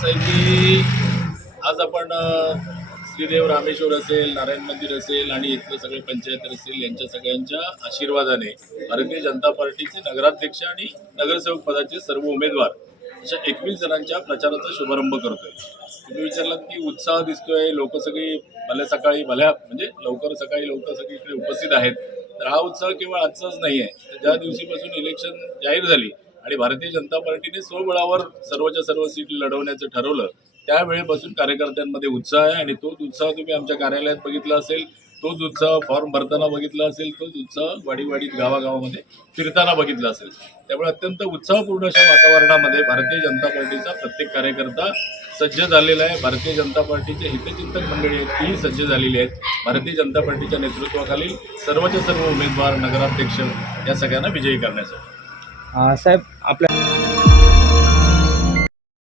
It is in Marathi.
असं आहे की आज आपण श्रीदेव रामेश्वर असेल, नारायण मंदिर असेल आणि इथले सगळे पंचायत असतील यांच्या सगळ्यांच्या आशीर्वादाने भारतीय जनता पार्टीचे नगराध्यक्ष आणि नगरसेवक पदाचे सर्व उमेदवार अशा 21 जणांच्या प्रचाराचा शुभारंभ करतोय. तुम्ही विचारलात की उत्साह दिसतोय, लोक सगळी लवकर सकाळी लोक सगळी इकडे उपस्थित आहेत. तर हा उत्साह केवळ आजचाच नाही आहे. ज्या दिवशीपासून इलेक्शन जाहीर झाली आणि भारतीय जनता पार्टीने स्वबळावर सर्वच्या सर्व सीट लढवण्याचं ठरवलं, त्यावेळेपासून कार्यकर्त्यांमध्ये उत्साह आहे आणि तोच उत्साह तुम्ही आमच्या कार्यालयात बघितला असेल, तोच उत्साह फॉर्म भरताना बघितला असेल, तोच उत्साह वाडीवाडीत गावागावामध्ये फिरताना बघितला असेल. त्यामुळे अत्यंत उत्साहपूर्ण अशा वातावरणामध्ये भारतीय जनता पार्टीचा प्रत्येक कार्यकर्ता सज्ज झालेला आहे. भारतीय जनता पार्टीचे हितचिंतक मंडळी आहेत तीही सज्ज झालेली आहेत. भारतीय जनता पार्टीच्या नेतृत्वाखालील सर्वच्या सर्व उमेदवार, नगराध्यक्ष या सगळ्यांना विजयी करण्यासाठी. साहेब, आपल्या